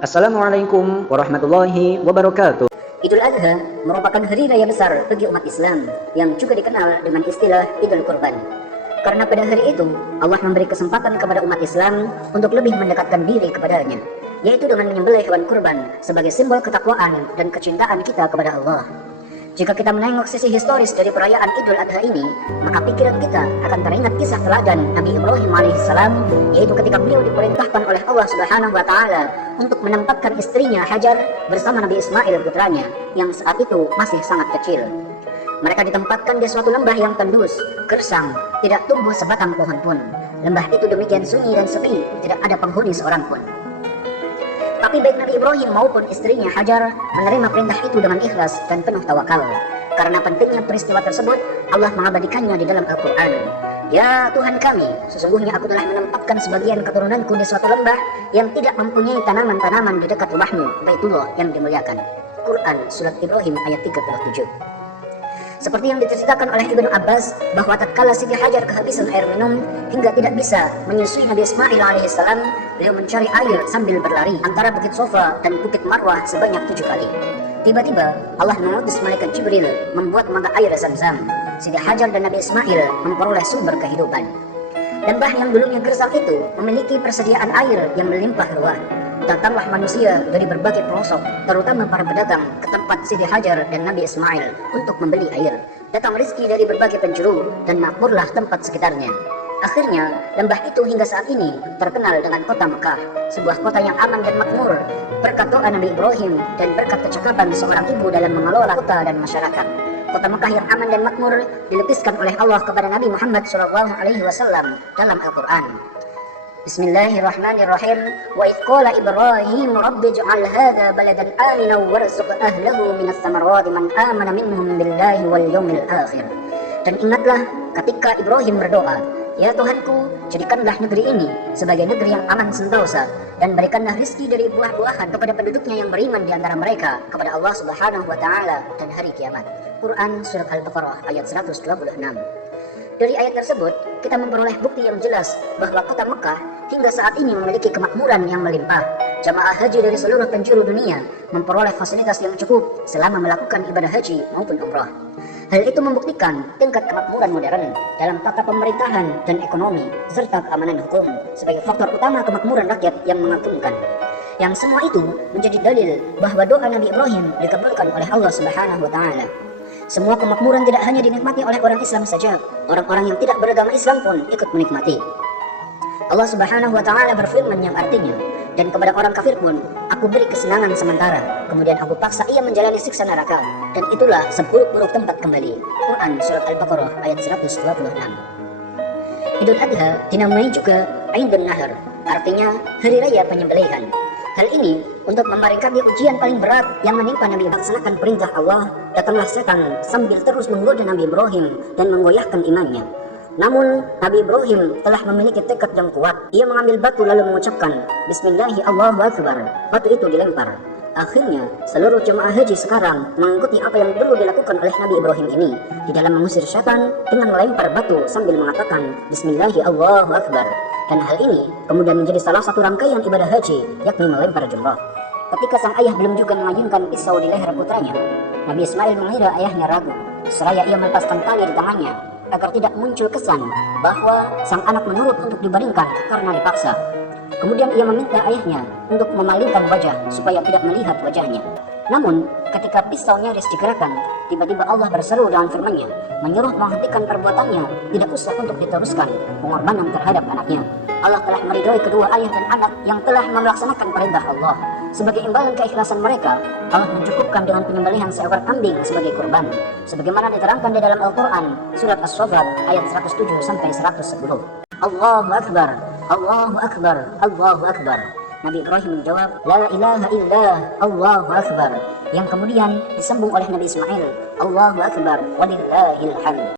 Assalamualaikum warahmatullahi wabarakatuh. Idul Adha merupakan hari raya besar bagi umat Islam yang juga dikenal dengan istilah Idul Kurban. Karena pada hari itu Allah memberi kesempatan kepada umat Islam untuk lebih mendekatkan diri kepadanya, yaitu dengan menyembelih hewan kurban sebagai simbol ketakwaan dan kecintaan kita kepada Allah. Jika kita menengok sisi historis dari perayaan Idul Adha ini, maka pikiran kita akan teringat kisah teladan Nabi Ibrahim alaihissalam, yaitu ketika beliau diperintahkan oleh Allah Subhanahu wa Ta'ala untuk menempatkan istrinya Hajar bersama Nabi Ismail putranya yang saat itu masih sangat kecil. Mereka ditempatkan di suatu lembah yang tandus, gersang, tidak tumbuh sebatang pohon pun. Lembah itu demikian sunyi dan sepi, tidak ada penghuni seorang pun. Tapi baik Nabi Ibrahim maupun istrinya Hajar menerima perintah itu dengan ikhlas dan penuh tawakal. Karena pentingnya peristiwa tersebut, Allah mengabadikannya di dalam Al-Quran. Ya Tuhan kami, sesungguhnya aku telah menempatkan sebagian keturunanku di suatu lembah yang tidak mempunyai tanaman-tanaman di dekat rumahmu, Baitullah yang dimuliakan. Quran Surat Ibrahim ayat 37. Seperti yang diceritakan oleh Ibnu Abbas bahwa tatkala Siti Hajar kehabisan air minum hingga tidak bisa menyusui Nabi Ismail alaihissalam, beliau mencari air sambil berlari antara Bukit Sofa dan Bukit Marwah sebanyak 7 kali. Tiba-tiba Allah mengutus malaikat Jibril membuat mata air Zam-Zam. Siti Hajar dan Nabi Ismail memperoleh sumber kehidupan. Lembah yang dulunya gersang itu memiliki persediaan air yang melimpah ruah. Datanglah manusia dari berbagai pelosok, terutama para pedagang, ke tempat Siti Hajar dan Nabi Ismail untuk membeli air. Datang rezeki dari berbagai penjuru dan makmurlah tempat sekitarnya. Akhirnya, lembah itu hingga saat ini terkenal dengan kota Mekah, sebuah kota yang aman dan makmur, berkat doa Nabi Ibrahim dan berkat kecakapan seorang ibu dalam mengelola kota dan masyarakat. Kota Mekah yang aman dan makmur dilepiskan oleh Allah kepada Nabi Muhammad SAW dalam Al-Quran. Bismillahirrahmanirrahim. Wa idh qala Ibrahim rabbi ij'al hadha baladan aminan warzuq ahlahu minas samarati man amana minhum billahi wal yawmil akhir. Dan ingatlah ketika Ibrahim berdoa, ya Tuhanku, jadikanlah negeri ini sebagai negeri yang aman sentosa dan berikanlah rizki dari buah-buahan kepada penduduknya yang beriman di antara mereka kepada Allah Subhanahu wa Ta'ala dan hari kiamat. Quran Surat Al-Baqarah ayat 126. Dari ayat tersebut, kita memperoleh bukti yang jelas bahwa kota Mekah hingga saat ini memiliki kemakmuran yang melimpah. Jamaah haji dari seluruh penjuru dunia memperoleh fasilitas yang cukup selama melakukan ibadah haji maupun umrah. Hal itu membuktikan tingkat kemakmuran modern dalam tata pemerintahan dan ekonomi serta keamanan hukum sebagai faktor utama kemakmuran rakyat yang mengagumkan. Yang semua itu menjadi dalil bahwa doa Nabi Ibrahim dikabulkan oleh Allah Subhanahu wa Ta'ala. Semua kemakmuran tidak hanya dinikmati oleh orang Islam saja, orang-orang yang tidak beragama Islam pun ikut menikmati. Allah Subhanahu wa Ta'ala berfirman yang artinya, dan kepada orang kafir pun aku beri kesenangan sementara, kemudian aku paksa ia menjalani siksa neraka, dan itulah seburuk-buruk tempat kembali. Quran Surat Al-Baqarah ayat 126. Idul Adha dinamai juga Aidun Nahar, artinya hari raya penyembelihan. Hal ini untuk memperingati ujian paling berat yang menimpa Nabi. Melaksanakan perintah Allah, datanglah setan sambil terus menggoda Nabi Ibrahim dan menggoyahkan imannya. Namun Nabi Ibrahim telah memiliki tekad yang kuat. Ia mengambil batu lalu mengucapkan Bismillahi Allahu Akbar. Batu itu dilempar. Akhirnya seluruh jemaah haji sekarang mengikuti apa yang dulu dilakukan oleh Nabi Ibrahim ini di dalam mengusir setan dengan melempar batu sambil mengatakan Bismillahi Allahu Akbar. Dan hal ini kemudian menjadi salah satu rangkaian ibadah haji, yakni melempar jumrah. Ketika sang ayah belum juga mengayunkan pisau di leher putranya, Nabi Ismail mengira ayahnya ragu, seraya ia melepaskan tali di tangannya agar tidak muncul kesan bahwa sang anak menurut untuk dibaringkan karena dipaksa. Kemudian ia meminta ayahnya untuk memalingkan wajah supaya tidak melihat wajahnya. Namun ketika pisau nyaris digerakkan, tiba-tiba Allah berseru dengan firman-Nya, menyuruh menghentikan perbuatannya, tidak usah untuk diteruskan pengorbanan terhadap anaknya. Allah telah meridhai kedua ayah dan anak yang telah melaksanakan perintah Allah. Sebagai imbalan keikhlasan mereka, Allah mencukupkan dengan penyembelihan seekor kambing sebagai kurban, sebagaimana diterangkan di dalam Al-Quran Surat As-Saffat ayat 107-110. Allahu Akbar, Allahu Akbar, Allahu Akbar. Nabi Ibrahim menjawab, La ilaha illallah, Allahu Akbar, yang kemudian disambung oleh Nabi Ismail, Allahu Akbar, walillahil hamd.